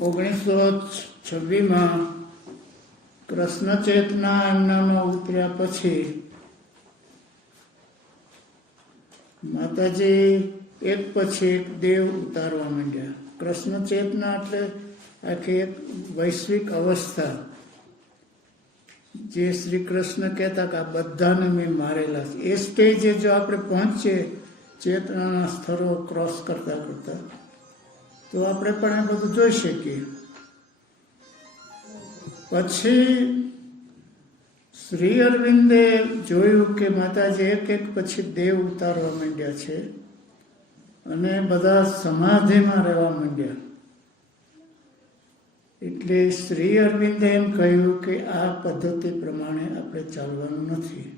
1926 કૃષ્ણ ચેતના એમનામાં ઉતર્યા પછી માતાજી એક પછી એક દેવ ઉતારવા માંડ્યા. કૃષ્ણ ચેતના એટલે આખી એક વૈશ્વિક અવસ્થા, જે શ્રી કૃષ્ણ કહેતા કે આ બધાને મેં મારેલા છે. એ સ્ટેજે જો આપણે પહોંચીએ ચેતનાના સ્થળો ક્રોસ કરતા કરતા, તો આપણે પણ આ બધું જોઈ શકીએ. પછી શ્રી અરવિંદે જોયું કે માતાજી એક એક પછી દેવ ઉતારવા માંડ્યા છે અને બધા સમાધિમાં રહેવા માંડ્યા. એટલે શ્રી અરવિંદે એમ કહ્યું કે આ પદ્ધતિ પ્રમાણે આપણે ચાલવાનું નથી.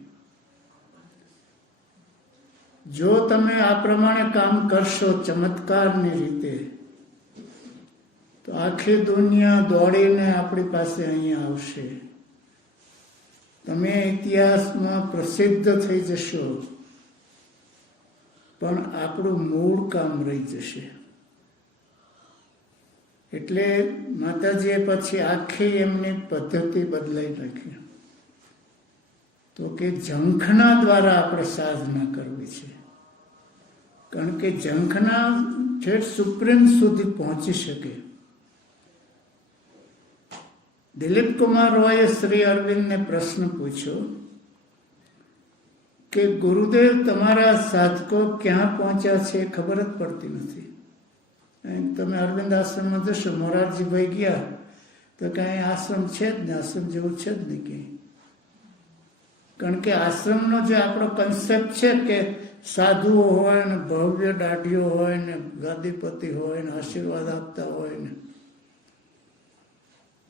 જો તમે આ પ્રમાણે કામ કરશો ચમત્કારની રીતે, તો આખી દુનિયા દોડીને આપણી પાસે અહીંયા આવશે. તમે ઇતિહાસમાં પ્રસિદ્ધ થઈ જશો, પણ આપણું મૂળ કામ રહી જશે. એટલે માતાજીએ પછી આખી એમની પદ્ધતિ બદલાઈ નાખી. તો કે ઝંખના દ્વારા આપણે સાધના કરવી છે, કારણ કે ઝંખના ઠેઠ સુપ્રીમ સુધી પહોંચી શકે. દિલીપ કુમાર રોયે શ્રી અરવિંદને પ્રશ્ન પૂછ્યો કે ગુરુદેવ, તમારા સાધકો ક્યાં પહોંચ્યા છે ખબર જ પડતી નથી. તમે અરવિંદ આશ્રમમાં જશો, મોરારજીભાઈ ગયા તો કાંઈ આશ્રમ છે જ ને, આશ્રમ જેવું છે જ નહીં ક્યાંય. કારણ કે આશ્રમનો જે આપણો કન્સેપ્ટ છે કે સાધુઓ હોય ને ભવ્ય દાઢીઓ હોય ને ગાદીપતિ હોય ને આશીર્વાદ આપતા હોય ને.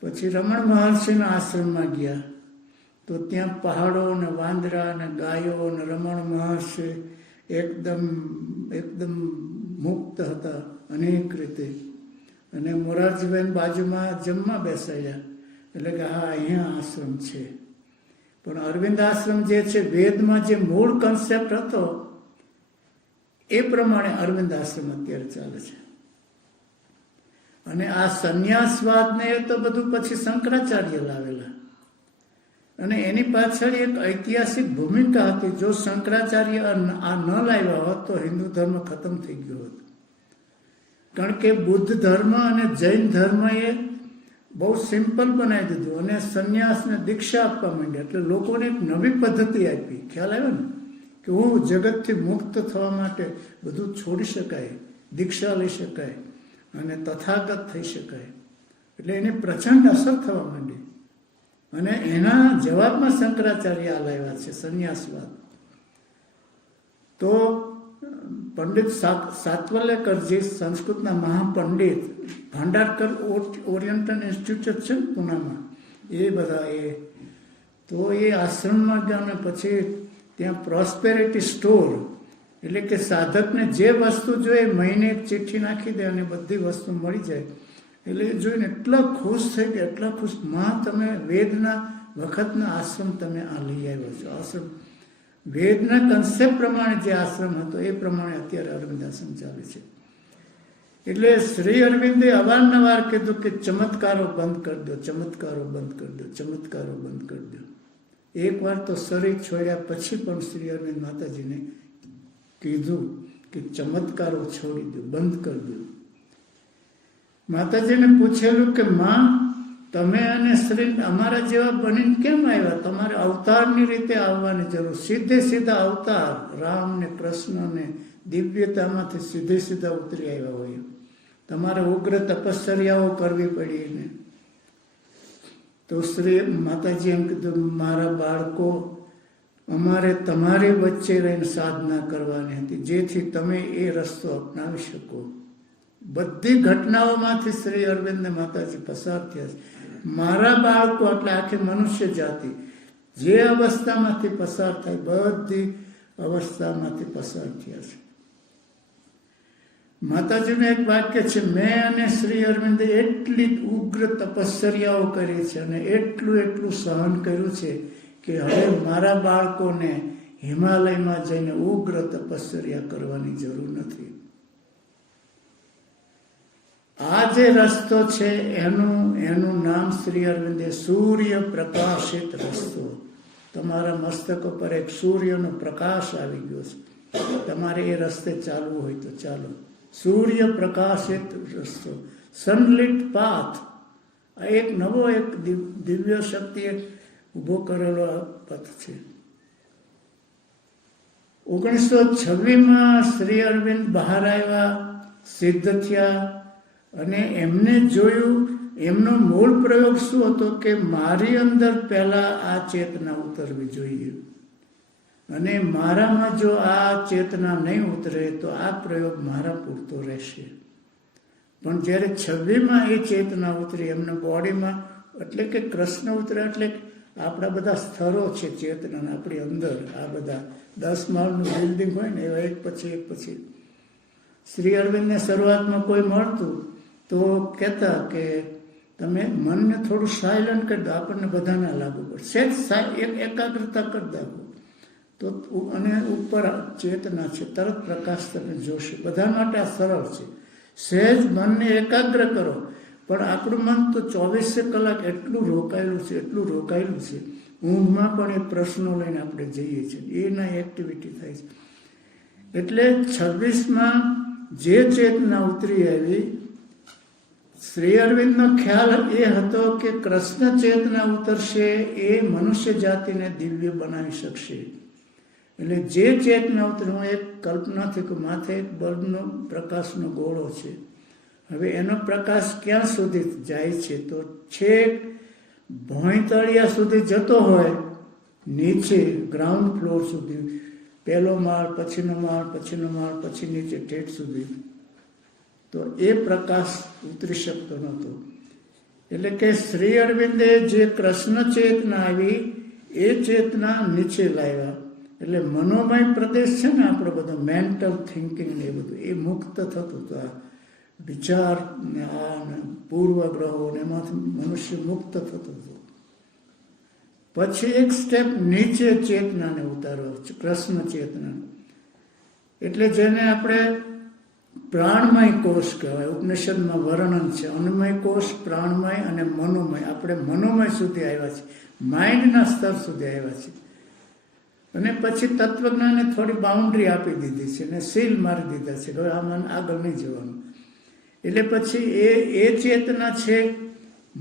પછી રમણ મહર્ષિના આશ્રમમાં ગયા તો ત્યાં પહાડો ને વાંદરા ને ગાયો ને રમણ મહર્ષિ એકદમ મુક્ત હતા અનેક રીતે. અને મોરારજીભાઈ બાજુમાં જમવા બેસાડ્યા, એટલે કે હા, અહીંયા આશ્રમ છે. પણ અરવિંદ આશ્રમ જે છે, વેદમાં જે મૂળ કન્સેપ્ટ હતો એ પ્રમાણે અરવિંદ આશ્રમ અત્યારે ચાલે છે. અને આ સંન્યાસવાદને એ તો બધું પછી શંકરાચાર્ય લાવેલા, અને એની પાછળ એક ઐતિહાસિક ભૂમિકા હતી. જો શંકરાચાર્ય આ ન લાવ્યા હોત તો હિન્દુ ધર્મ ખતમ થઈ ગયો હોત. કારણ કે બુદ્ધ ધર્મ અને જૈન ધર્મ એ બહુ સિમ્પલ બનાવી દીધું અને સંન્યાસને દીક્ષા આપવા માંડ્યા. એટલે લોકોને એક નવી પદ્ધતિ આપી. ખ્યાલ આવ્યો ને કે હું જગતથી મુક્ત થવા માટે બધું છોડી શકાય, દીક્ષા લઈ શકાય અને તથાગત થઈ શકાય. એટલે એની પ્રચંડ અસર થવા માંડી. અને એના જવાબમાં શંકરાચાર્ય આ લાવ્યા છે સંન્યાસવાદ. તો પંડિત સાતવલેકરજી, સંસ્કૃતના મહાપંડિત, ભાંડારકર ઓરિયન્ટલ ઇન્સ્ટિટ્યૂટ છે ને પુનામાં, એ બધા તો એ આશ્રમમાં ગયા અને પછી ત્યાં પ્રોસ્પેરિટી સ્ટોર, એટલે કે સાધકને જે વસ્તુ જોઈએ મહિને એક ચિઠ્ઠી નાખી દે અને બધી વસ્તુ મળી જાય. એટલે એ જોઈને એટલા ખુશ થઈ ગયા, એટલા ખુશ. માં, તમે વેદના વખતના આશ્રમ તમે આ લઈ આવ્યો છો. આશ્રમ વેદના કન્સેપ્ટ પ્રમાણે જે આશ્રમ હતો એ પ્રમાણે અત્યારે અરવિંદ આશ્રમ ચાલે છે. એટલે શ્રી અરવિંદે અવારનવાર કીધું કે ચમત્કારો બંધ કરી દો, ચમત્કારો બંધ કરી દો, ચમત્કારો બંધ કરી દો. એકવાર તો શરીર છોડ્યા પછી પણ શ્રી અરવિંદ માતાજીને કીધું કે ચમત્કારો છોડી દો, બંધ કરી દો. માતાજીને પૂછેલું કે માં, તમે અને શ્રી અમારા જેવા બનીને કેમ આવ્યા? તમારે અવતારની રીતે આવવાની જરૂર. સીધા અવતાર રામ ને કૃષ્ણ ને દિવ્યતામાંથી સીધા ઉતરી આવ્યા હોય. તમારે ઉગ્ર તપશ્ચર્યાઓ કરવી પડી ને. તો શ્રી માતાજી એમ કીધું, મારા બાળકો, અમારે તમારી વચ્ચે રહીને સાધના કરવાની હતી, જેથી તમે એ રસ્તો અપનાવી શકો. બધી ઘટનાઓમાંથી શ્રી અરવિંદને માતાજી પસાર થયા છે. મારા બાળકો એટલે આખી મનુષ્ય જાતિ જે અવસ્થામાંથી પસાર થાય, બધી અવસ્થામાંથી પસાર થયા છે. માતાજીનું એક વાક્ય છે, મેં અને શ્રી અરવિંદે એટલી ઉગ્ર તપશ્ચર્યાઓ કરી છે અને એટલું સહન કર્યું છે કે હવે મારા બાળકોને હિમાલયમાં જઈને ઉગ્ર તપશ્ચર્યા કરવાની જરૂર નથી. આ જે રસ્તો છે એનું નામ શ્રી અરવિંદે સૂર્ય પ્રકાશિત રસ્તો. તમારા મસ્તક પર એક સૂર્યનો પ્રકાશ આવી ગયો છે, તમારે એ રસ્તે ચાલવું હોય તો ચાલો. સૂર્ય પ્રકાશિત રસ્તો, સનલિટ પાથ. આ એક નવો એક દિવ્ય શક્તિએ ઊભો કરેલો આ પથ છે. 1926 શ્રી અરવિંદ બહાર આવ્યા, સિદ્ધ થયા, અને એમને જોયું. એમનો મૂળ પ્રયોગ શું હતો કે મારી અંદર પહેલા આ ચેતના ઉતરવી જોઈએ, અને મારામાં જો આ ચેતના નહીં ઉતરે તો આ પ્રયોગ મારા પૂરતો રહેશે. પણ જ્યારે 26માં એ ચેતના ઉતરી એમના બોડીમાં, એટલે કે કૃષ્ણ ઉતર્યા, એટલે આપણા બધા સ્તરો છે ચેતનાના આપણી અંદર. આ બધા 10 માળનું બિલ્ડિંગ હોય ને એવા એક પછી શ્રી અરવિંદને શરૂઆતમાં કોઈ મળતું તો કહેતા કે તમે મનને થોડું સાયલન્ટ કરી દો, આપણને બધાને લાગુ પડે, એકાગ્રતા કરી દો તો, અને ઉપર ચેતના છે, તરત પ્રકાશ તમે જોશે. બધા માટે આ સરળ છે. સહેજ મનને એકાગ્ર કરો, પણ આપણું મન તો 24 કલાક એટલું રોકાયેલું છે. ઊંઘમાં પણ એ પ્રશ્નો લઈને આપણે જઈએ છીએ, એના એક્ટિવિટી થાય છે. એટલે 26માં જે ચેતના ઉતરી આવી, શ્રી અરવિંદનો ખ્યાલ એ હતો કે કૃષ્ણ ચેતના ઉતરશે એ મનુષ્ય જાતિને દિવ્ય બનાવી શકશે. એટલે જે ચેતના ઉતરે, હું એક કલ્પનાથી કે માથે એક બલ્બનો પ્રકાશનો ગોળો છે. હવે એનો પ્રકાશ ક્યાં સુધી જાય છે તો છેક ભોંયતળિયા સુધી જતો હોય, નીચે ગ્રાઉન્ડ ફ્લોર સુધી, પહેલો માળ, પછીનો માળ, પછી નીચે ઠેઠ સુધી. તો એ પ્રકાશ ઉતરી શકતો નહોતો. એટલે કે શ્રી અરવિંદે જે કૃષ્ણ ચેતના આવી એ ચેતના નીચે લાવ્યા. એટલે મનોમય પ્રદેશ છે ને આપણો બધો, મેન્ટલ થિંકિંગ ને એ બધું, એ મુક્ત થતું હતું. આ વિચાર ને આ પૂર્વગ્રહો ને એમાંથી મનુષ્ય મુક્ત થતો હતો. પછી એક સ્ટેપ નીચે ચેતનાને ઉતારવા, કૃષ્ણ ચેતના. એટલે જેને આપણે પ્રાણમય કોષ કહેવાય. ઉપનિષદમાં વર્ણન છે, અન્નમય કોષ, પ્રાણમય અને મનોમય. આપણે મનોમય સુધી આવ્યા છીએ, માઇન્ડના સ્તર સુધી આવ્યા છીએ. અને પછી તત્વજ્ઞાને થોડી બાઉન્ડ્રી આપી દીધી છે અને સીલ મારી દીધા છે કે હવે આમાં આગળ નહીં જવાનું. એટલે પછી એ ચેતના છે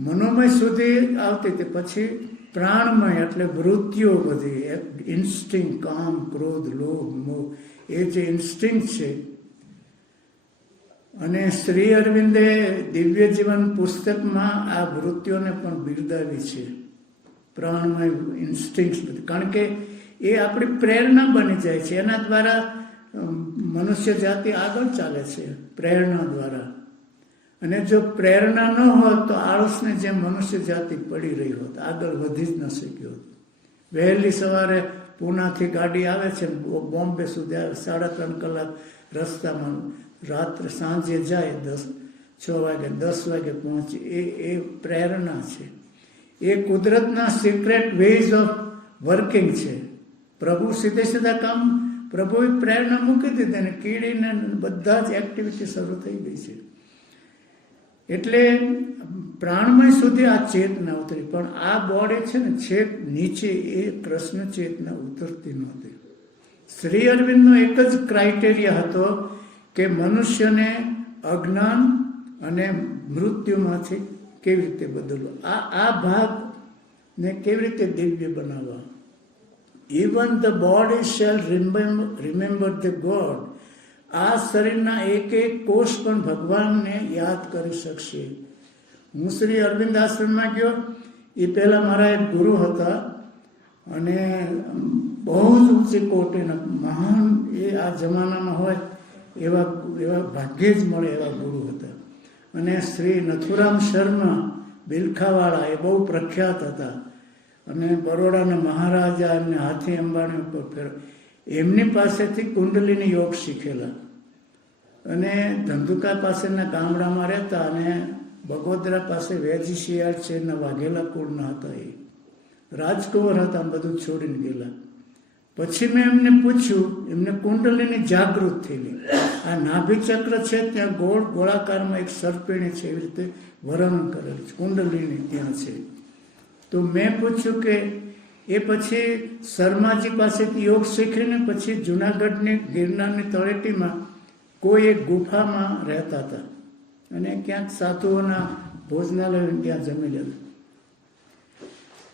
મનોમય સુધી આવતી હતી. પછી પ્રાણમય એટલે વૃત્તિઓ બધી, ઇન્સ્ટિંગ, કામ, ક્રોધ, લોભ, મોહ, એ જે ઇન્સ્ટિંગ છે. અને શ્રી અરવિંદે દિવ્ય જીવન પુસ્તકમાં આ વૃત્તિઓને પણ બિરદાવી છે, પ્રાણમય ઇન્સ્ટિંક્ટ બધી. કારણ કે એ આપણી પ્રેરણા બની જાય છે. એના દ્વારા મનુષ્ય જાતિ આગળ ચાલે છે, પ્રેરણા દ્વારા. અને જો પ્રેરણા ન હોત તો આળસને જેમ મનુષ્ય જાતિ પડી રહી હોત, આગળ વધી જ ન શક્યો હોત. વહેલી સવારે પૂનાથી ગાડી આવે છે, બોમ્બે સુધી આવે, 3.5 કલાક રસ્તામાં, રાત્રે સાંજે જાય, 6 વાગે 10 વાગે પહોંચે. એ પ્રેરણા છે. એ કુદરતના સિક્રેટ વેઝ ઓફ વર્કિંગ છે. પ્રભુ સીધા કામ, પ્રભુએ પ્રેરણા મૂકી દીધી અને કીડીને બધા જ એક્ટિવિટી શરૂ થઈ ગઈ છે. એટલે પ્રાણમય સુધી આ ચેતના ઉતરી, પણ આ બોડી છે ને છેક નીચે એ કૃષ્ણ ચેતના ઉતરતી નહોતી. શ્રી અરવિંદનો એક જ ક્રાઇટેરિયા હતો કે મનુષ્યને અજ્ઞાન અને મૃત્યુમાંથી કેવી રીતે બદલવો, આ ભાગને કેવી રીતે દિવ્ય બનાવવા. Even the body shall remember the God. આ શરીરના એક કોષ પણ ભગવાનને યાદ કરી શકશે. હું શ્રી અરવિંદ આશ્રમમાં ગયો, એ પહેલાં મારા એક ગુરુ હતા અને બહુ જ ઊંચી કોટીના મહાન, એ આ જમાનામાં હોય એવા ભાગ્યે જ મળે એવા ગુરુ હતા. અને શ્રી નથુરામ શર્મા બિલખાવાળા, એ બહુ પ્રખ્યાત હતા. અને બરોડાના મહારાજા એમને હાથી અંબાણી ઉપર ફેરો, એમની પાસેથી કુંડલીની યોગ શીખેલા. અને ધંધુકા પાસેના ગામડામાં રહેતા, અને બગોદરા પાસે વેજી શિયાળ છે એના વાઘેલા કુળના હતા. એ રાજકુંવર હતા, બધું છોડીને ગયેલા. પછી મેં એમને પૂછ્યું, એમને કુંડલીની જાગૃત થયેલી. આ નાભિચક્ર છે ત્યાં ગોળ ગોળાકારમાં એક સર્પિણી છે, એવી રીતે વર્ણન કરેલું છે, કુંડલીની ત્યાં છે. તો મેં પૂછ્યું કે એ પછી શર્માજી પાસેથી યોગ શીખીને પછી જુનાગઢની ગિરનારની તળેટીમાં કોઈ એક ગુફામાં રહેતા હતા અને ક્યાંક સાધુઓના ભોજનાલય ત્યાં જમી લેતા.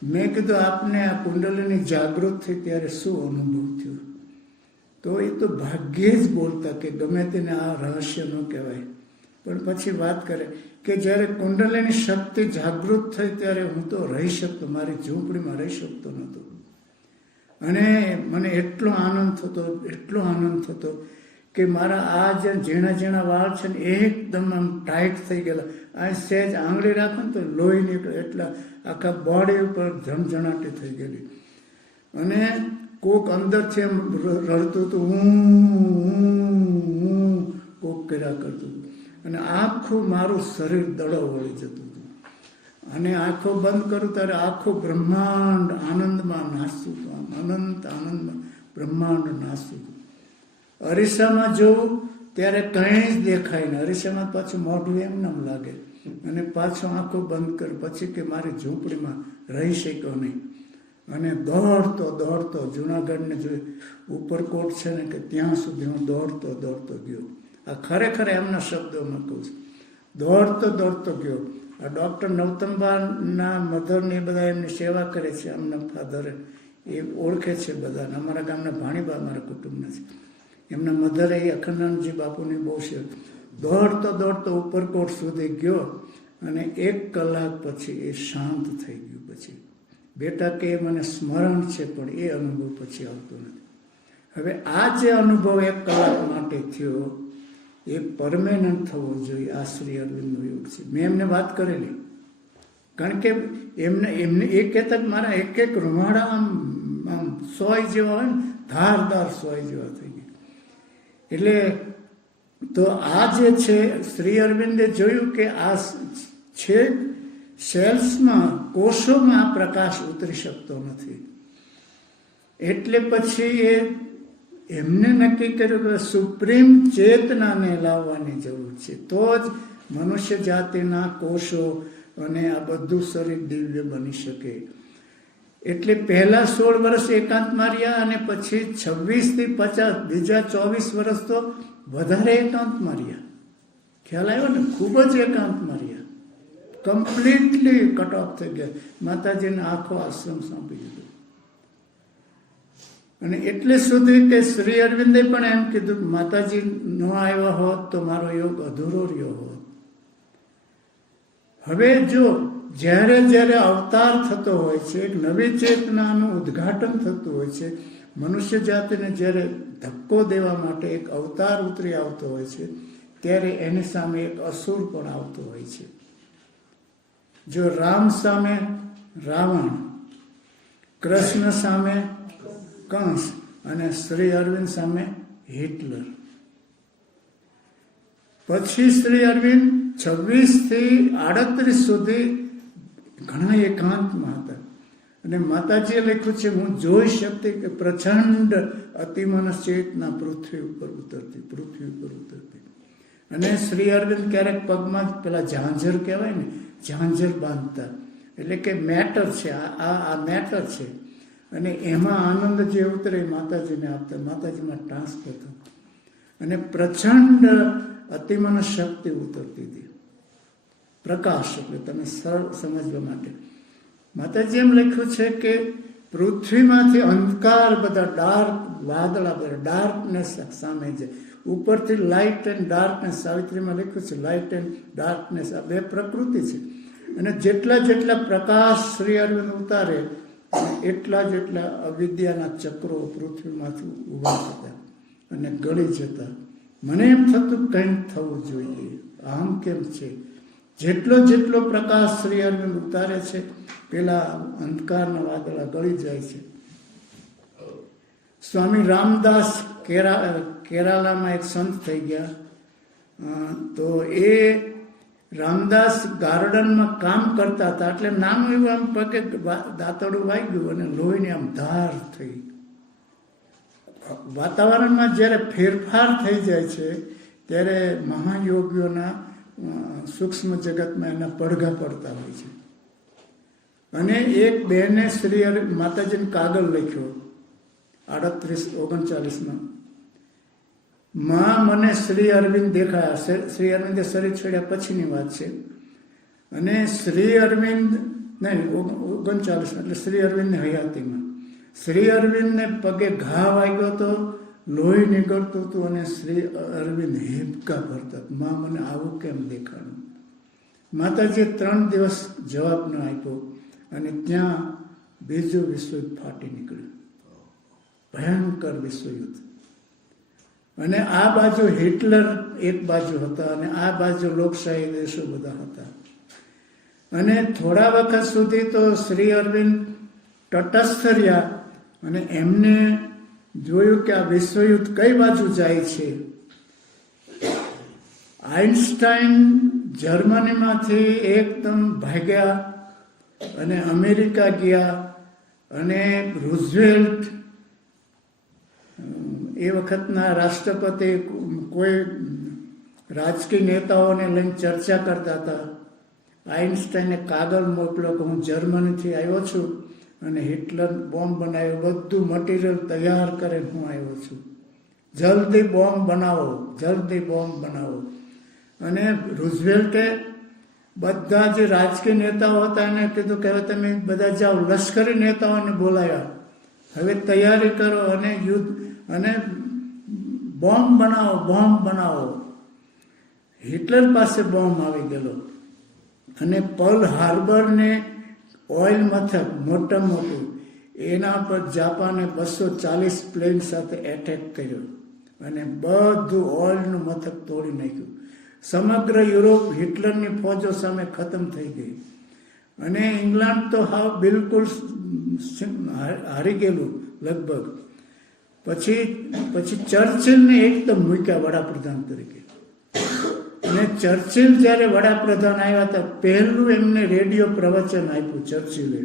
મેં કીધું, આપને આ કુંડલીની જાગૃત થઈ ત્યારે શું અનુભવ થયો? તો એ તો ભાગ્યે જ બોલતા કે ગમે તેને આ રહસ્ય ન કહેવાય. પણ પછી વાત કરે કે જ્યારે કુંડલીની શક્તિ જાગૃત થઈ ત્યારે હું તો રહી શકતો, મારી ઝૂંપડીમાં રહી શકતો નહોતો. અને મને એટલો આનંદ થતો કે મારા આ જે ઝીણા ઝીણા વાળ છે ને એકદમ આમ ટાઈટ થઈ ગયેલા. આ સહેજ આંગળી રાખો ને તો લોહી નીકળે, એટલા આખા બોડી ઉપર ઝણઝણાટી થઈ ગયેલી. અને કોક અંદરથી એમ રડતું હતું, હું કોક કર્યા કરતું હતું. અને આખું મારું શરીર દડો વળી જતું હતું. અને આંખો બંધ કરું ત્યારે આખું બ્રહ્માંડ આનંદમાં નાચતું હતું. અનંત આનંદમાં બ્રહ્માંડ નાચતું હતું. અરીસામાં જોઉં ત્યારે કંઈ જ દેખાય ને, અરીસામાં પાછું મોઢું એમને એમ લાગે. અને પાછું આંખો બંધ કર પછી કે મારી ઝૂંપડીમાં રહી શક્યો નહીં. અને દોડતો જુનાગઢને જોઈ ઉપરકોટ છે ને કે ત્યાં સુધી હું દોડતો ગયો. આ ખરેખર એમના શબ્દોમાં કહું છું, દોડતો ગયો. આ ડૉક્ટર નવતંબાના મધરને એ બધા એમની સેવા કરે છે. એમના ફાધરે એ ઓળખે છે બધા. અમારા ગામના ભાણીબા અમારા કુટુંબના છે. એમના મધરે એ અખંડાનંદજી બાપુની બહુ છે. દોડતો ઉપરકોટ સુધી ગયો અને 1 કલાક પછી એ શાંત થઈ ગયું. પછી બેટા કે મને સ્મરણ છે પણ એ અનુભવ પછી આવતો નથી. હવે આ જે અનુભવ 1 કલાક માટે થયો એ પરમેનન્ટ થવો જોઈએ. આ શ્રી અરવિંદનો યોગ છે. મેં એમને વાત કરેલી, કારણ કે એમને એ કહેતા મારા એક રૂમાડા આમ સોય જેવા હોય ને, ધારદાર સોય જેવા થઈ ગયા. એટલે તો આ જે છે શ્રી અરવિંદે જોયું કે આ છે સેલ્સમાં, કોષોમાં આ પ્રકાશ ઉતરી શકતો નથી. એટલે પછી એમને નક્કી કર્યું કે સુપ્રીમ ચેતનાને લાવવાની જરૂર છે, તો જ મનુષ્ય જાતિના કોષો અને આ બધું શરીર દિવ્ય બની શકે. એટલે પહેલા 16 વર્ષ એકાંતમાં રહ્યા અને પછી 26 થી 50 બીજા 24 વર્ષ તો વધારે એકાંતમાં રહ્યા. ખ્યાલ આવ્યો ને? ખૂબ જ એકાંતમાં રહ્યા. કમ્પ્લીટલી કટ ઓફ થઈ ગયા. માતાજીને આખો આશ્રમ સોંપી દીધો. અને એટલે સુધી કે શ્રી અરવિંદે પણ એમ કીધું કે માતાજી ન આવ્યા હોત તો મારો યોગ અધૂરો રહ્યો હોત. હવે જો જ્યારે અવતાર થતો હોય છે, એક નવી ચેતનાનું ઉદ્ઘાટન થતું હોય છે, મનુષ્ય જાતિને જ્યારે ધક્કો દેવા માટે એક અવતાર ઉતરી આવતો હોય છે, ત્યારે એની સામે એક અસુર પણ આવતો હોય છે. જો રામ સામે રાવણ, કૃષ્ણ સામે કંસ અને શ્રી અરવિંદ સામે હિટલર. પછી શ્રી અરવિંદ 26 થી 38 સુધી ઘણા એકાંતમાં હતા. અને માતાજીએ લખ્યું છે, હું જોઈ શકતી કે પ્રચંડ અતિમનસ ચેતના પૃથ્વી ઉપર ઉતરતી. અને શ્રી અરવિંદ ક્યારેક પગમાં પેલા ઝાંઝર કહેવાય ને, ઝાંઝર બાંધતા. એટલે કે મેટર છે, આ મેટર છે. અને એમાં આનંદ જે ઉતરે માતાજીને આપતા, માતાજીમાં ટ્રાન્સફર થતું. અને પ્રચંડ અતિમનસ શક્તિ ઉતરતી હતી. પ્રકાશ એટલે તમે સરળ સમજવા માટે માતાજી એમ લખ્યું છે કે પૃથ્વીમાંથી અંધકાર, બધા ડાર્ક વાદળા, બધા ડાર્કનેસ સામે છે. ઉપરથી લાઇટ એન્ડ ડાર્કનેસ, સાવિત્રીમાં લખ્યું છે લાઇટ એન્ડ ડાર્કનેસ, આ બે પ્રકૃતિ છે. અને જેટલા પ્રકાશ શ્રી અરવિંદ ઉતારે એટલા અવિદ્યાના ચક્રો પૃથ્વીમાંથી ઉભા થતા અને ગળી જતા. મને એમ થતું કંઈક થવું જોઈએ. આમ કેમ છે? જેટલો પ્રકાશ શ્રી અરવિંદ ઉતારે છે પેલા અંધકારના વાદળા ગળી જાય છે. સ્વામી રામદાસ કેરાલામાં એક સંત થઈ ગયા. તો એ રામદાસ ગાર્ડનમાં કામ કરતા હતા. એટલે નાનું એવું આમ પગે દાંતરડું વાગ્યું અને લોહીની આમ ધાર થઈ. વાતાવરણમાં જ્યારે ફેરફાર થઈ જાય છે ત્યારે મહાયોગીઓના સૂક્ષ્મ જગતમાં એના પડઘા પડતા હોય છે. અને એક બહેને શ્રી માતાજીને કાગળ લખ્યો 38-39માં, માં મને શ્રી અરવિંદ દેખાયા. શ્રી અરવિંદે શરીર છોડ્યા પછીની વાત છે. અને શ્રી અરવિંદ નહીં 39 એટલે શ્રી અરવિંદની હયાતીમાં શ્રી અરવિંદને પગે ઘા વાગ્યો હતો, લોહી નીકળતું હતું અને શ્રી અરવિંદ હિબકા ભરતા. માં મને આવું કેમ દેખાડું? માતાજીએ 3 દિવસ જવાબ ન આપ્યો અને ત્યાં બીજું વિશ્વયુદ્ધ ફાટી નીકળ્યું, ભયંકર વિશ્વયુદ્ધ. અને આ બાજુ હિટલર એક બાજુ હતા અને આ બાજુ લોકશાહી દેશો બધા હતા. અને થોડા વખત સુધી તો શ્રી અરવિંદ તટસ્થ રહ્યા અને એમને જોયું કે આ વિશ્વયુદ્ધ કઈ બાજુ જાય છે. આઇન્સ્ટાઈન જર્મનીમાંથી એકદમ ભાગ્યા અને અમેરિકા ગયા. અને રૂઝવેલ્ટ એ વખતના રાષ્ટ્રપતિ કોઈ રાજકીય નેતાઓને લઈને ચર્ચા કરતા હતા. આઇન્સ્ટાઈને કાગળ મોકલ્યો કે હું જર્મનીથી આવ્યો છું અને હિટલર બોમ્બ બનાવ્યો, બધું મટીરિયલ તૈયાર કરીને હું આવ્યો છું, જલ્દી બોમ્બ બનાવો, જલ્દી બોમ્બ બનાવો. અને રૂઝવેલ્ટે બધા જે રાજકીય નેતાઓ હતા એને કીધું કે હવે તમે બધા જાઓ. લશ્કરી નેતાઓને બોલાવ્યા, હવે તૈયારી કરો અને યુદ્ધ અને બોમ્બ બનાવો, બોમ્બ બનાવો. હિટલર પાસે બોમ્બ આવી ગયેલો અને પર્લ હાર્બરને ઓઇલ મથક મોટા મોટું એના પર જાપાને 240 પ્લેન સાથે એટેક કર્યો અને બધું ઓઇલનું મથક તોડી નાખ્યું. સમગ્ર યુરોપ હિટલરની ફોજો સામે ખતમ થઈ ગઈ અને ઇંગ્લેન્ડ તો હાવ બિલકુલ હારી ગયેલું લગભગ. પછી ચર્ચિલને એકદમ મૂક્યા વડાપ્રધાન તરીકે. અને ચર્ચિલ જ્યારે વડાપ્રધાન આવ્યા હતા પહેલું એમને રેડિયો પ્રવચન આપ્યું ચર્ચિલે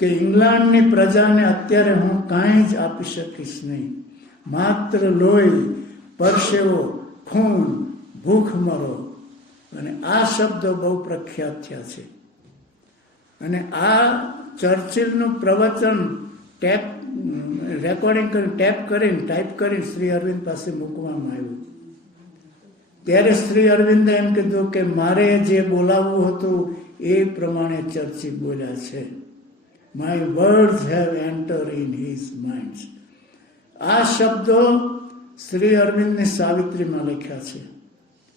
કે ઇંગ્લેન્ડની પ્રજાને અત્યારે હું કાંઈ જ આપી શકીશ નહીં, માત્ર લોહી, પરસેવો, ખૂન, ભૂખ મરો. અને આ શબ્દો બહુ પ્રખ્યાત થયા છે. અને આ ચર્ચિલનું પ્રવચન રેકોર્ડિંગ કરીને ટાઈપ કરીને શ્રી અરવિંદ પાસે મૂકવામાં આવ્યું. ત્યારે શ્રી અરવિંદે એમ કીધું કે મારે જે બોલાવવું હતું એ પ્રમાણે ચર્ચિલ બોલ્યા છે. My words have enter in his mind. આ શબ્દો શ્રી અરવિંદની સાવિત્રીમાં લખ્યા છે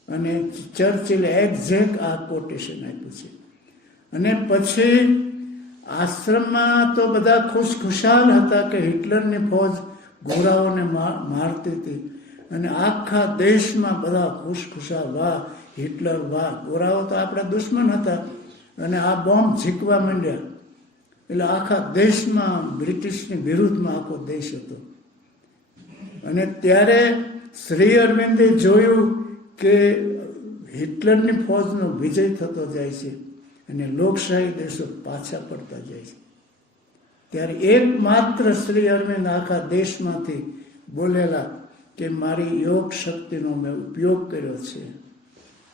અને ચર્ચિલે એક્ઝેક્ટ આ કોટેશન આપ્યું છે. અને પછી આશ્રમમાં તો બધા ખુશખુશાલ હતા કે હિટલરની ફોજ ગોરાઓને મારતી હતી અને આખા દેશમાં બધા ખુશખુશાલ, વાહ હિટલર, વાહ ગોરાઓ તો આપણા દુશ્મન હતા. અને આ બોમ્બ ઝીકવા માંડ્યા એટલે આખા દેશમાં બ્રિટિશની વિરુદ્ધમાં આખો દેશ હતો. અને ત્યારે શ્રી અરવિંદે જોયું કે હિટલરની ફોજનો વિજય થતો જાય છે અને લોકશાહી દેશો પાછા પડતા જાય છે. ત્યારે એકમાત્ર શ્રી અરવિંદ આખા દેશમાંથી બોલેલા કે મારી યોગ શક્તિનો મેં ઉપયોગ કર્યો છે.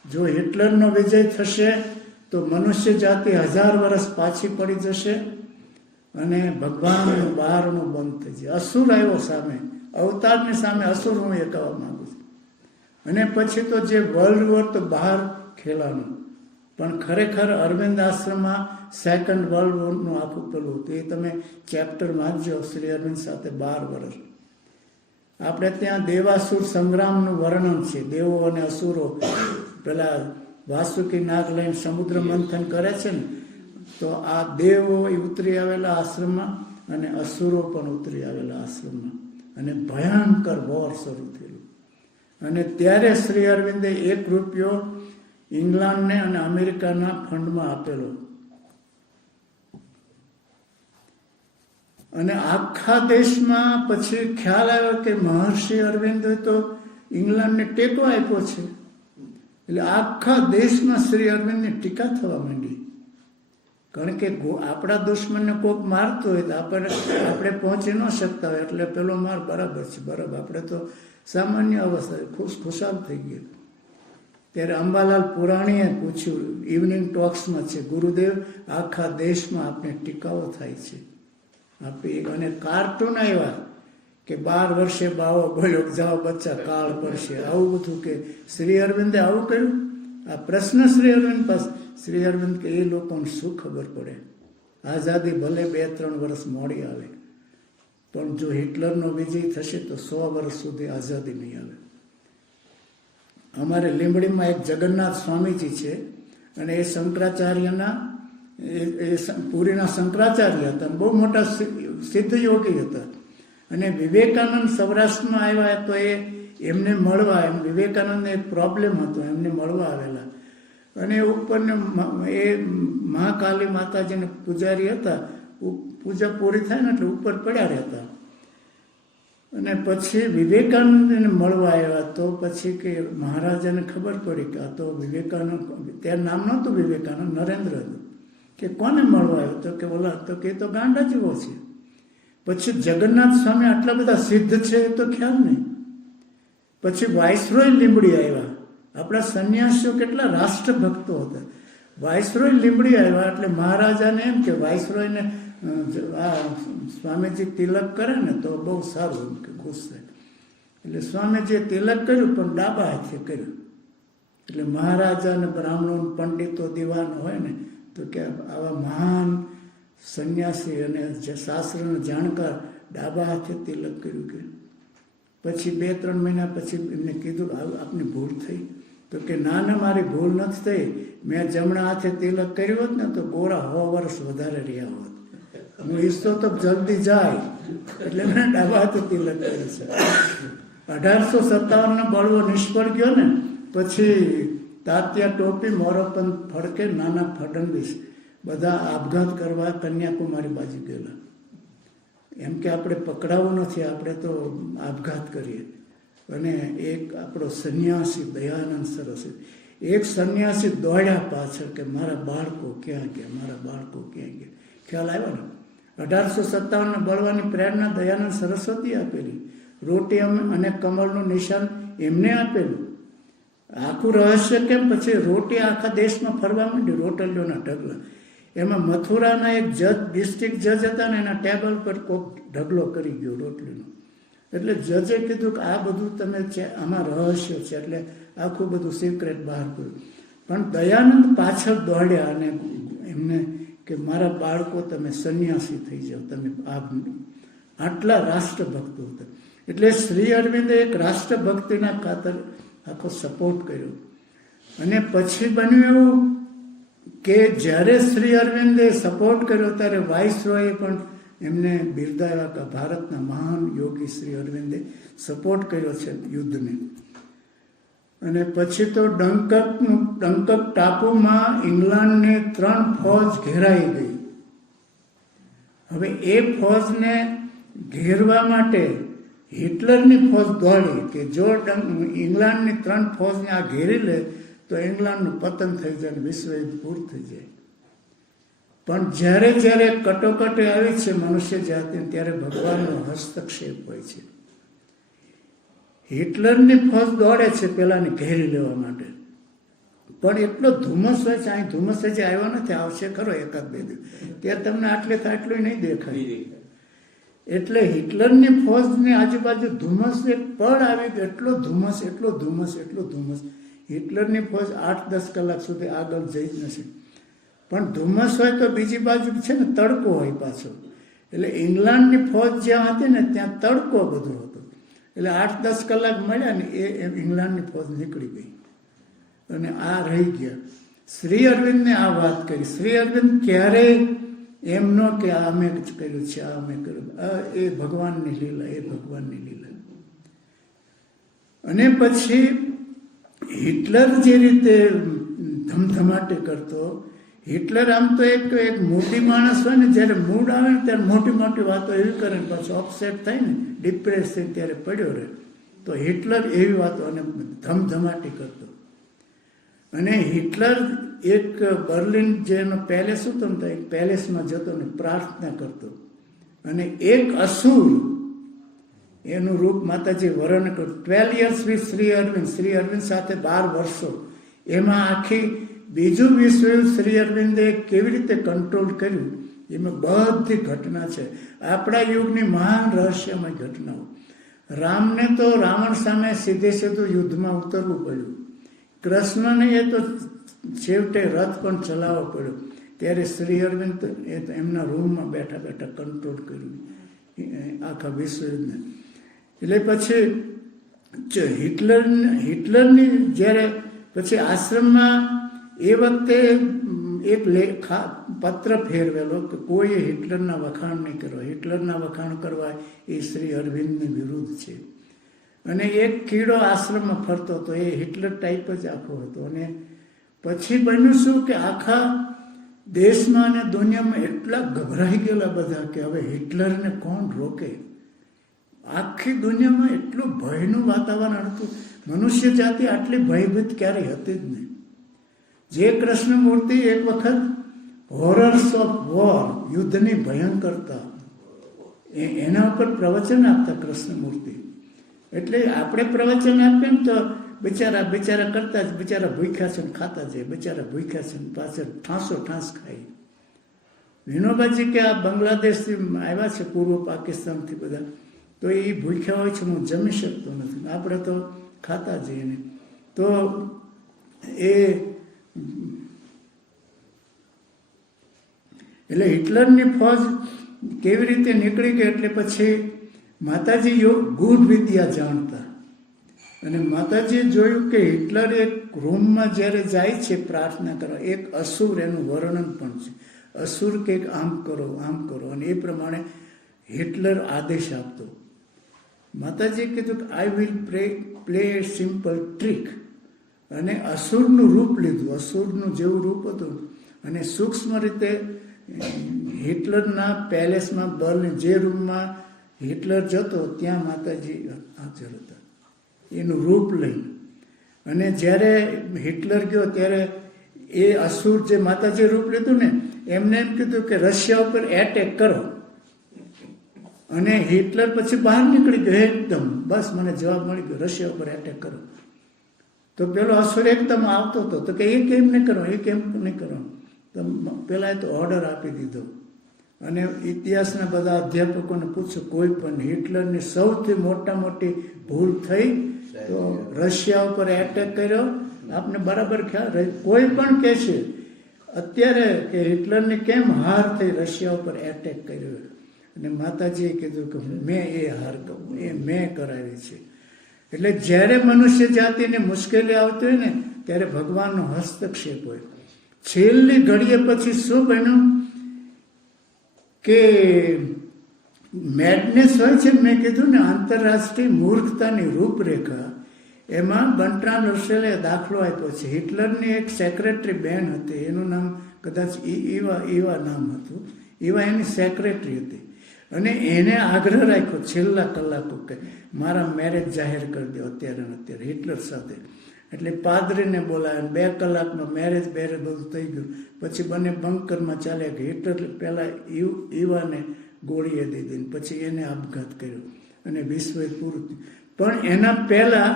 જો હિટલરનો વિજય થશે તો મનુષ્ય જાતિ 1000 વર્ષ પાછી પડી જશે અને ભગવાનનું બહારનું બંધ થઈ જાય. અસુર આવ્યો સામે, અવતારની સામે અસુર હું એ કહેવા માંગુ છું. અને પછી તો જે વર્લ્ડ વોર તો બહાર ખેલાનું, પણ ખરેખર અરવિંદ આશ્રમમાં સેકન્ડ વર્લ્ડ વોરનું આખું પેલું હતું. એ તમે ચેપ્ટર વાંચજો શ્રી અરવિંદ સાથે 12 વર્ષ. આપણે ત્યાં દેવાસુર સંગ્રામનું વર્ણન છે. દેવો અને અસુરો પેલા વાસુકી નાગ લઈને સમુદ્ર મંથન કરે છે ને, તો આ દેવો ઉતરી આવેલા આશ્રમમાં અને અસુરો પણ ઉતરી આવેલા આશ્રમમાં અને ભયંકર વોર શરૂ થયેલું. અને ત્યારે શ્રી અરવિંદે ₹1 ઇંગ્લેન્ડને અને અમેરિકાના ફંડમાં આપેલો. અને આખા દેશમાં પછી ખ્યાલ આવ્યો કે મહર્ષિ અરવિંદે તો ઇંગ્લેન્ડને ટેકો આપ્યો છે. એટલે આખા દેશમાં શ્રી અરવિંદની ટીકા થવા માંડી. અને પછી તો જે વર્લ્ડ વોર તો બહાર ખેલાનું, પણ ખરેખર અરવિંદ આશ્રમમાં સેકન્ડ વર્લ્ડ વોરનું આખું પેલું હતું. એ તમે ચેપ્ટર વાંચજો શ્રી અરવિંદ સાથે 12 વર્ષ. આપણે ત્યાં દેવાસુર સંગ્રામનું વર્ણન છે. દેવો અને અસુરો પેલા વાસુકી નાગ લઈને સમુદ્ર મંથન કરે છે ને, તો આ દેવો ઉતરી આવેલા આશ્રમમાં અને અસુરો પણ ઉતરી આવેલા આશ્રમમાં અને ભયંકર વોર શરૂ થયેલું. અને ત્યારે શ્રી અરવિંદે ₹1 ઇંગ્લેન્ડને અને અમેરિકાના ફંડમાં આપેલો. અને આખા દેશમાં પછી ખ્યાલ આવ્યો કે મહર્ષિ અરવિંદે તો ઇંગ્લેન્ડને ટેકો આપ્યો છે. એટલે આખા દેશમાં શ્રી અરવિંદની ટીકા થવા માંડી. કારણ કે આપણા દુશ્મનને કોઈક મારતો હોય તો આપણે પહોંચી ન શકતા હોય એટલે પેલો માર બરાબર છે, બરાબર. આપણે તો સામાન્ય અવસ્થા ખુશાલ થઈ ગયા. ત્યારે અંબાલાલ પુરાણીએ પૂછ્યું, ઇવનિંગ ટોક્સમાં છે, ગુરુદેવ આખા દેશમાં આપણે ટીકાઓ થાય છે અને કાર્ટૂન આવ્યા કે 12 વર્ષે બાવો બોલ્યો જાઓ બચ્ચા કાળ પડશે, આવું બધું કે શ્રી અરવિંદે આવું કર્યું. આ પ્રશ્ન શ્રી અરવિંદ પાસે, શ્રી અરવિંદ કે એ લોકોને શું ખબર પડે, આઝાદી ભલે 2-3 વર્ષ મોડી આવે પણ જો હિટલરનો વિજય થશે તો 100 વર્ષ સુધી આઝાદી નહીં આવે. અમારે લીંબડીમાં એક જગન્નાથ સ્વામીજી છે અને એ શંકરાચાર્યના પુરીના શંકરાચાર્ય હતા, બહુ મોટા સિદ્ધ યોગી હતા. અને વિવેકાનંદ સૌરાષ્ટ્રમાં આવ્યા તો એમને મળવા, એમ વિવેકાનંદને એક પ્રોબ્લેમ હતો, એમને મળવા આવેલા. અને ઉપરને એ મહાકાલી માતાજીને પૂજારી હતા, પૂજા પૂરી થાય ને એટલે ઉપર પડ્યા રહેતા. અને પછી વિવેકાનંદને મળવા આવ્યા તો પછી કે મહારાજાને ખબર પડી કે આ તો વિવેકાનંદ, ત્યાં નામ નહોતું વિવેકાનંદ, નરેન્દ્ર હતું. કે કોને મળવા આવ્યો તો કે ઓલા, તો કે તો ગાંડા જેવો છે. પછી જગન્નાથ સ્વામી આટલા બધા સિદ્ધ છે એ તો ખ્યાલ નહીં. પછી વાઇસરોય લીંબડી આવ્યા. આપણા સંન્યાસીઓ કેટલા રાષ્ટ્રભક્તો હતા. વાઇસરોય લીંબડી આવ્યા એટલે મહારાજાને એમ કે વાઇસરોયને આ સ્વામીજી તિલક કરે ને તો બહુ સારું, એમ કે ખુશ થાય. એટલે સ્વામીજીએ તિલક કર્યું પણ ડાબા હાથે કર્યું. એટલે મહારાજા અને બ્રાહ્મણો પંડિતો દિવાન હોય ને તો કે આવા મહાન સંન્યાસી અને જે શાસ્ત્રનો જાણકાર ડાબા હાથે તિલક કર્યું. કે પછી 2-3 મહિના પછી એમને કીધું આપની ભૂલ થઈ. તો કે ના ના, મારી ભૂલ નથી થઈ, મેં જમણા હાથે તિલક કર્યું હોત ને તો ગોરા 100 વર્ષ વધારે રહ્યા હોત. હું ઈચ્છતો તો જલ્દી જાય એટલે મેં ડાબા હાથે તિલક કર્યું છે. 1857 બળવો નિષ્ફળ ગયો ને પછી તાત્યા ટોપી, મોરોપંત ફડકે, નાના ફડણવીસ બધા આપઘાત કરવા કન્યાકુમારી બાજુ ગયેલા. એમ કે આપણે પકડાવું નથી, આપણે તો આપઘાત કરીએ. અને એક આપણો સંન્યાસી દયાનંદ સરસ્વતી, એક સંન્યાસી દોડ્યા પાછળ કે મારા બાળકો ક્યાં ગયા, મારા બાળકો ક્યાં ગયા. ખ્યાલ આવ્યો ને? 1857 બળવાની પ્રેરણા દયાનંદ સરસ્વતી આપેલી. રોટી અને કમળનું નિશાન એમને આપેલું. આખું રહસ્ય કેમ? પછી રોટી આખા દેશમાં ફરવા માંડી, રોટલીઓના ઢગલા. એમાં મથુરાના એક જજ, ડિસ્ટ્રિક્ટ જજ હતા ને એના ટેબલ પર કોક ઢગલો કરી ગયો રોટલીનો. એટલે જજે કીધું કે આ બધું તમે છે, આમાં રહસ્ય છે, એટલે આખું બધું સિક્રેટ બહાર કર્યું. પણ દયાનંદ પાછળ દોડ્યા અને એમને કે મારા બાળકો તમે સંન્યાસી થઈ જાઓ, તમે આટલા રાષ્ટ્રભક્તો હતા. એટલે શ્રી અરવિંદે એક રાષ્ટ્રભક્તિના ખાતર આખો સપોર્ટ કર્યો. અને પછી બન્યું એવું કે જ્યારે શ્રી અરવિંદે સપોર્ટ કર્યો ત્યારે વાઇસરોયે પણ એમને બિરદાવ્યા કે ભારતના મહાન યોગી શ્રી અરવિંદે સપોર્ટ કર્યો છે યુદ્ધને. અને પછી તો ડંકક ટાપુમાં ઇંગ્લેન્ડને 3 ફોજ ઘેરાઈ ગઈ. હવે એ ફોજને ઘેરવા માટે હિટલરની ફોજ દોડી કે જો ઇંગ્લેન્ડની 3 ફોજને આ ઘેરી લે તો ઇંગ્લેન્ડનું પતન થઈ જાય, વિશ્વ યુદ્ધ પૂરું થઈ જાય. પણ જ્યારે જ્યારે કટોકટી આવી છે મનુષ્ય જાતિ, ત્યારે ભગવાનનો હસ્તક્ષેપ હોય છે. હિટલરની ફોજ દોડે છે પેલાને ઘેરી લેવા માટે, પણ એટલો ધુમ્મસ હોય છે. અહીં ધુમ્મસ હજી આવ્યો નથી, આવશે ખરો 1-2 દિવસ, ત્યાં તમને આટલું નહીં દેખાય. એટલે હિટલરની ફોજની આજુબાજુ ધુમ્મસ એક પળ આવી ગયો, એટલો ધુમ્મસ. હિટલરની ફોજ 8-10 કલાક સુધી આગળ જઈ જ નથી. પણ ધુમ્મસ હોય તો બીજી બાજુ છે ને તડકો હોય પાછો. એટલે ઇંગ્લેન્ડની ફોજ જ્યાં હતી ને ત્યાં તડકો બધો હતો. એટલે 8-10 કલાક મળ્યા ને એ ઇંગ્લેન્ડની ફોજ નીકળી ગઈ અને આ રહી ગયા. શ્રી અરવિંદને આ વાત કરી. શ્રી અરવિંદ ક્યારેય એમ ન કે આ અમે જ કર્યું છે, આ અમે કર્યું, એ ભગવાનની લીલા. અને પછી હિટલર જે રીતે ધમધમાટે કરતો, હિટલર આમ તો એક મોટી માણસ હોય ને, જ્યારે મૂડ આવે ને ત્યારે મોટી મોટી વાતો એવી કરે ને પાછું અપસેટ થાય ને, ડિપ્રેસ થઈ ત્યારે પડ્યો રહે. તો હિટલર એવી વાતો અને ધમધમાટી કરતો. અને હિટલર એક બર્લિન જેનો પેલેસ હતો ને, તો એક પેલેસમાં જતો ને પ્રાર્થના કરતો, અને એક અસુર એનું રૂપ માતાજી વર્ણન કર્યું. 12 years with શ્રી અરવિંદ સાથે 12 વર્ષો, એમાં આખી બીજું વિશ્વયુદ્ધ શ્રી અરવિંદે કેવી રીતે કંટ્રોલ કર્યું એમાં બધી ઘટના છે. આપણા યુગની મહાન રહસ્યમય ઘટનાઓ. રામને તો રાવણ સામે સીધે સીધું યુદ્ધમાં ઉતરવું પડ્યું. કૃષ્ણને એ તો છેવટે રથ પણ ચલાવવો પડ્યો. ત્યારે શ્રી અરવિંદ એમના રૂમમાં બેઠા બેઠા કંટ્રોલ કર્યું આખા વિશ્વયુદ્ધને. એટલે પછી હિટલરની જ્યારે પછી આશ્રમમાં એ વખતે એક પત્ર ફેરવેલો કે કોઈએ હિટલરના વખાણ નહીં કરવા. હિટલરના વખાણ કરવા એ શ્રી અરવિંદની વિરુદ્ધ છે. અને એક કીડો આશ્રમમાં ફરતો હતો, એ હિટલર ટાઈપ જ આખો હતો. અને પછી બન્યું શું કે આખા દેશમાં અને દુનિયામાં એટલા ગભરાઈ ગયેલા બધા કે હવે હિટલરને કોણ રોકે. આખી દુનિયામાં એટલું ભયનું વાતાવરણ હતું. મનુષ્ય જાતિ આટલી ભયભીત ક્યારેય હતી જ નહીં. જે કૃષ્ણમૂર્તિ એક વખત હોરર્સ ઓફ વોર, યુદ્ધની ભયંકરતા, એના ઉપર પ્રવચન આપતા કૃષ્ણમૂર્તિ. એટલે આપણે પ્રવચન આપીએ ને તો બિચારા કરતા જ બિચારા ભૂખ્યા છે ને ખાતા જાય, બિચારા ભૂખ્યા છે ને પાછળ ઠાંસ ખાય. વિનોબાજી કે આ બાંગ્લાદેશથી આવ્યા છે, પૂર્વ પાકિસ્તાનથી બધા, તો એ ભૂખ્યા હોય છે, હું જમી શકતો નથી, આપણે તો ખાતા જઈએ ને. તો એટલે હિટલરની ફોજ કેવી રીતે નીકળી ગઈ. એટલે પછી માતાજી ગૂઢ વિદ્યા જાણતા, અને માતાજીએ જોયું કે હિટલર એક રૂમમાં જ્યારે જાય છે પ્રાર્થના કરવા, એક અસુર એનું વર્ણન પણ છે. અસુર કે આમ કરો આમ કરો, અને એ પ્રમાણે હિટલર આદેશ આપતો. માતાજીએ કીધું કે I will play A simple trick, અને અસુરનું રૂપ લીધું, અસુરનું જેવું રૂપ હતું. અને સૂક્ષ્મ રીતે હિટલરના પેલેસમાં, બર્લિન જે રૂમમાં હિટલર જતો ત્યાં માતાજી હાજર હતા એનું રૂપ લઈને. અને જ્યારે હિટલર ગયો ત્યારે એ અસુર જે માતાજી રૂપ લીધું ને, એમને એમ કીધું કે રશિયા ઉપર એટેક કરો. અને હિટલર પછી બહાર નીકળી ગયો એકદમ, બસ મને જવાબ મળી ગયો, રશિયા ઉપર એટેક કરો. તો પેલો અસુર એકદમ આવતો હતો, તો કે એ કેમ નહીં કરો, એ કેમ નહીં કરો. તો પેલા તો ઓર્ડર આપી દીધો. અને ઇતિહાસના બધા અધ્યાપકોને પૂછ્યું, કોઈ પણ હિટલરની સૌથી મોટી ભૂલ થઈ તો રશિયા ઉપર એટેક કર્યો. આપને બરાબર ખ્યાલ, કોઈ પણ કહે છે અત્યારે કે હિટલરની કેમ હાર થઈ, રશિયા ઉપર એટેક કર્યો. અને માતાજીએ કીધું કે મેં એ હાર કહું, એ મેં કરાવી છે. એટલે જ્યારે મનુષ્ય જાતિને મુશ્કેલી આવતી હોય ને ત્યારે ભગવાનનો હસ્તક્ષેપ હોય. છેલ્લી ઘડીએ પછી શું બન્યું કે મેડનેસ હોય છે, મેં કીધું ને આંતરરાષ્ટ્રીય મૂર્ખતાની રૂપરેખા, એમાં બર્ટ્રાન્ડ રસેલે દાખલો આપ્યો છે. હિટલરની એક સેક્રેટરી બેન હતી, એનું નામ કદાચ ઈવા નામ હતું. ઈવા એની સેક્રેટરી હતી. અને એને આગ્રહ રાખ્યો છેલ્લા કલાકો કે મારા મેરેજ જાહેર કરી દો અત્યારે હિટલર સાથે. એટલે પાદરીને બોલાવ્યા, 2 કલાકમાં મેરેજ બધું થઈ ગયું. પછી બંને બંકરમાં ચાલ્યા ગયા. હિટલર પહેલાં ઈવાને ગોળીએ દીધી, પછી એને આપઘાત કર્યો અને વિશ્વ પૂરું થયું. પણ એના પહેલાં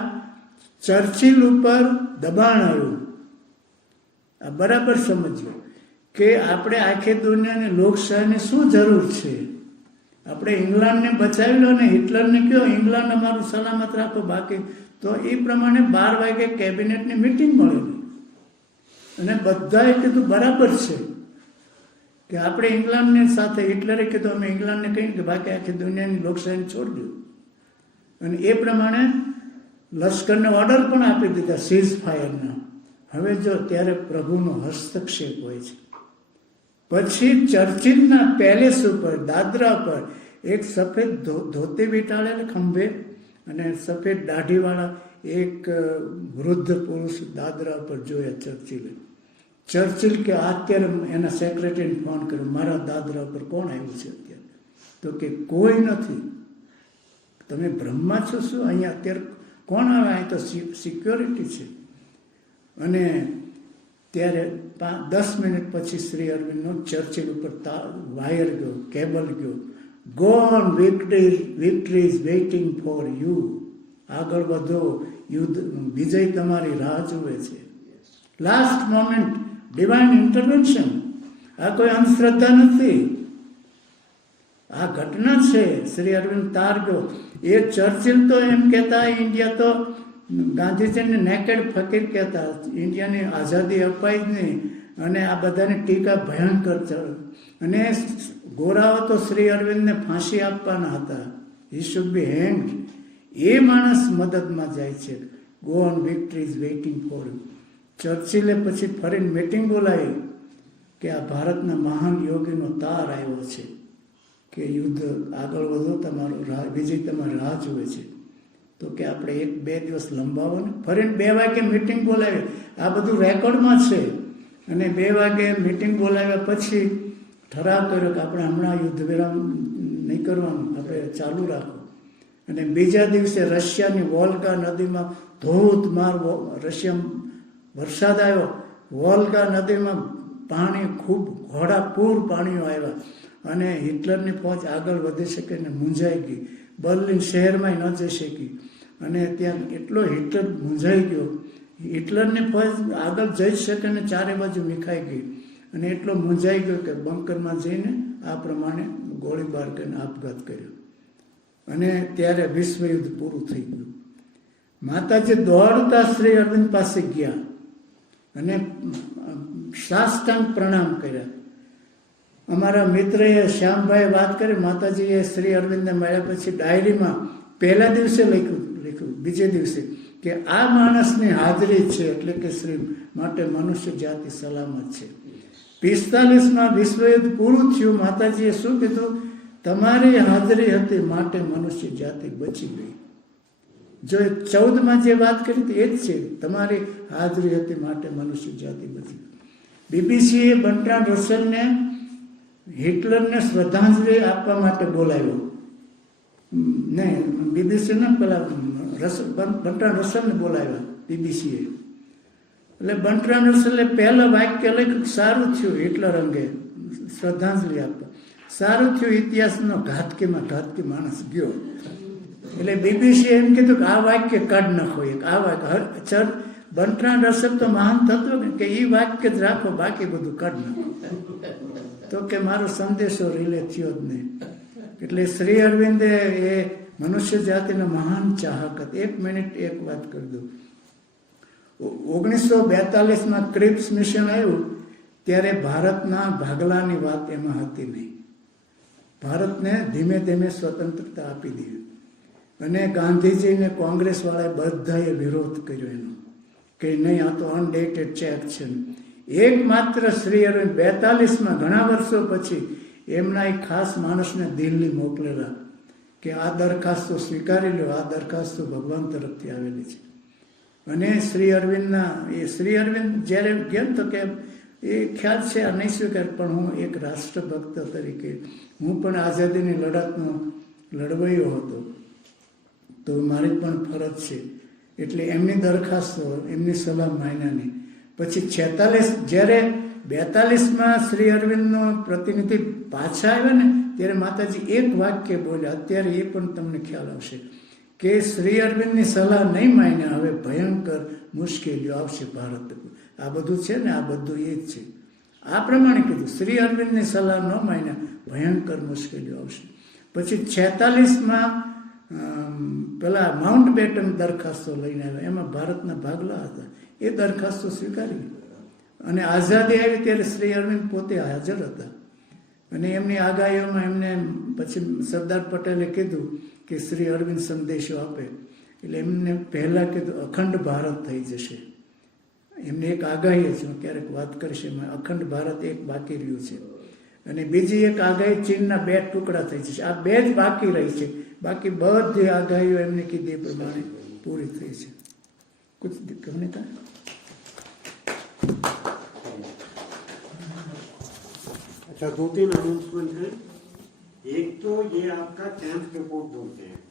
ચર્ચિલ ઉપર દબાણ આવ્યું. આ બરાબર સમજવું કે આપણે આખી દુનિયાની લોકશાહીની શું જરૂર છે. આપણે ઇંગ્લેન્ડને બચાવી લો ને હિટલરને કહો ઇંગ્લેન્ડ અમારું સલામત રાખો, બાકી તો એ પ્રમાણે 12 વાગે કેબિનેટની મિટિંગ મળેલી અને બધાએ કીધું બરાબર છે કે આપણે ઇંગ્લેન્ડને સાથે, હિટલરે કીધું અમે ઇંગ્લેન્ડને કહીએ કે બાકી આખી દુનિયાની લોકશાહીને છોડી દો. અને એ પ્રમાણે લશ્કરને ઓર્ડર પણ આપી દીધા સીઝ ફાયરના. હવે જો ત્યારે પ્રભુનો હસ્તક્ષેપ હોય છે. પછી ચર્ચિલના પેલેસ ઉપર, દાદરા પર એક સફેદ ધોતી વીંટાળેલા ખંભે અને સફેદ દાઢીવાળા એક વૃદ્ધ પુરુષ દાદરા ઉપર જોયા ચર્ચિલે. ચર્ચિલ કે અત્યારે એના સેક્રેટરીને ફોન કર્યો, મારા દાદરા ઉપર કોણ આવ્યું છે અત્યારે? તો કે કોઈ નથી. તમે બ્રહ્મા છો શું? અહીંયા અત્યારે કોણ આવે? અહીં તો સિક્યોરિટી છે. અને ત્યારે 10 મિનિટ પછી શ્રી અરવિંદનો ચર્ચિલ ઉપર વાયર ગયો, કેબલ ગયો, go on, victory is waiting for you. આગળ વધો, યુદ્ધ વિજય તમારી રાહ જુએ છે. Last moment divine intervention. આ કોઈ અંધશ્રદ્ધા નથી, આ ઘટના છે. શ્રી અરવિંદ તાર ગયો. એ ચર્ચિલ તો એમ કહેતા, ઇન્ડિયા તો ગાંધીજીને નેકેડ ફકીર કહેતા, ઇન્ડિયાની આઝાદી અપાઈ જ નહીં, અને આ બધાની ટીકા ભયંકર ચડ. અને ગોરાઓ તો શ્રી અરવિંદને ફાંસી આપવાના હતા, હી શુડ બી હેંગ્ડ. એ માણસ મદદમાં જાય છે. Go on, victory is waiting for you. ચર્ચિલે પછી ફરીને મિટિંગ બોલાવી કે આ ભારતના મહાન યોગીનો તાર આવ્યો છે કે યુદ્ધ આગળ વધો, તમારો વિજય તમારી રાહ જુએ છે. તો કે આપણે 1-2 દિવસ લંબાવો ને. ફરીને 2 વાગે મિટિંગ બોલાવી. આ બધું રેકોર્ડમાં છે. અને 2 વાગે મિટિંગ બોલાવ્યા પછી ઠરાવ કર્યો કે આપણે હમણાં યુદ્ધ વિરામ નહીં કરવાનું, આપણે ચાલુ રાખો. અને બીજા દિવસે રશિયાની વોલ્ગા નદીમાં ધોધમાર રશિયા વરસાદ આવ્યો. વોલ્ગા નદીમાં પાણી ખૂબ ઘોડાપૂર પાણીઓ આવ્યા, અને હિટલરની ફોજ આગળ વધી શકે ને મૂંઝાઈ ગઈ. બર્લિન શહેરમાં ન જઈ શકી, અને ત્યાં એટલો હિટલર મૂંઝાઈ ગયો. હિટલરની ફોજ આગળ જઈ શકે ને ચારે બાજુ વિખાઈ ગઈ, અને એટલો મૂંઝાઈ ગયો કે બંકરમાં જઈને આ પ્રમાણે ગોળીબાર કરીને આપઘાત કર્યો. અને ત્યારે વિશ્વયુદ્ધ પૂરું થઈ ગયું. માતાજી દોડતા શ્રી અરવિંદ પાસે ગયા અને સાષ્ટાંગ પ્રણામ કર્યા. અમારા મિત્રએ શ્યામભાઈ વાત કરી, માતાજીએ શ્રી અરવિંદને મળ્યા પછી ડાયરીમાં પહેલા દિવસે લખ્યું બીજે દિવસે કે આ માણસની હાજરી છે એટલે કે શ્રી માટે મનુષ્ય જાતિ સલામત છે. 45માં વિશ્વયુદ્ધ પૂરું થયું. માતાજીએ શું કીધું? તમારી હાજરી હતી માટે મનુષ્ય જાતિ બચી ગઈ. જો 14માં જે વાત કરી હતી એ જ છે, તમારી હાજરી હતી માટે મનુષ્ય જાતિ બચી ગઈ. બીબીસીએ બર્ટ્રાન્ડ રસલને હિટલરને શ્રદ્ધાંજલિ આપવા માટે બોલાવ્યો. નહીં, બીબીસીને પેલા બર્ટ્રાન્ડ રસલને બોલાવ્યા બીબીસીએ. એટલે બર્ટ્રાન્ડ રસલે પહેલા વાક્ય લખ્યું, સારું થયું હિટલર અંગે શ્રદ્ધાંજલિ આપવા. સારું થયું ઇતિહાસનો ઘાતકીમાં ઘાતકી માણસ ગયો. એટલે બીબીસીએ એમ કીધું કે આ વાક્ય કાઢ નાખો. આ વાક્ય બર્ટ્રાન્ડ રસલ તો મહાન તત્વ કે એ વાક્ય જ રાખો, બાકી બધું કાઢ નાખો. તો કે મારો સંદેશો રિલે થયો જ નહીં. એટલે શ્રી અરવિંદે એ મનુષ્ય જાતિનો મહાન ચાહક હતા. 1 મિનિટ એક વાત કરી દઉં. 1942માં ક્રિપ્સ મિશન આવ્યું ત્યારે ભારતના ભાગલાની વાત એમાં હતી નહીં. ભારતને ધીમે ધીમે સ્વતંત્રતા આપી દીધી, અને ગાંધીજીને કોંગ્રેસવાળાએ બધાએ વિરોધ કર્યો એનો કે નહીં, આ તો અનડેટેડ ચેક છે. એકમાત્ર શ્રી અરવિંદ 42માં ઘણા વર્ષો પછી એમના એક ખાસ માણસને દિલ્હી મોકલેલા કે આ દરખાસ્તો સ્વીકારી લો, આ દરખાસ્તો ભગવાન તરફથી આવેલી છે. અને શ્રી અરવિંદ જ્યારે ગયા તો કે એ ખ્યાલ છે આ નહીં સ્વીકાર, પણ હું એક રાષ્ટ્રભક્ત તરીકે હું પણ આઝાદીની લડતનો લડવૈયો હતો, તો મારી પણ ફરજ છે. એટલે એમની દરખાસ્તો, એમની સલાહ માન્યાની. પછી 46 જ્યારે 42માં શ્રી અરવિંદનો પ્રતિનિધિ પાછા આવ્યા ને ત્યારે માતાજી એક વાક્ય બોલ્યા, અત્યારે એ પણ તમને ખ્યાલ આવશે કે શ્રી અરવિંદની સલાહ નહીં માન્યા, હવે ભયંકર મુશ્કેલીઓ આવશે ભારત. આ બધું છે ને, આ બધું એ જ છે. આ પ્રમાણે કીધું, શ્રી અરવિંદની સલાહ ન માન્યા, ભયંકર મુશ્કેલીઓ આવશે. પછી 46માં પેલા માઉન્ટ બેટન દરખાસ્તો લઈને આવ્યા, એમાં ભારતના ભાગલા હતા. એ દરખાસ્તો સ્વીકારી. અને આઝાદી આવી ત્યારે શ્રી અરવિંદ પોતે હાજર હતા. અને એમની આગાહીઓમાં એમને પછી સરદાર પટેલે કીધું કે શ્રી અરવિંદ સંદેશો આપે. એટલે એમને પહેલાં કીધું અખંડ ભારત થઈ જશે. એમની એક આગાહી છે, હું ક્યારેક વાત કરીશ એમાં. અખંડ ભારત એક બાકી રહ્યું છે. અને બીજી એક આગાહી ચીનના 2 ટુકડા થઈ જશે. આ 2 જ બાકી રહી છે. બાકી બધી આગાહીઓ એમને કીધી પ્રમાણે પૂરી થઈ છે. कुछ कहने का? अच्छा, 2-3 अनाउंसमेंट हैं. एक तो ये आपका कैंप रिपोर्ट ढूंढते हैं.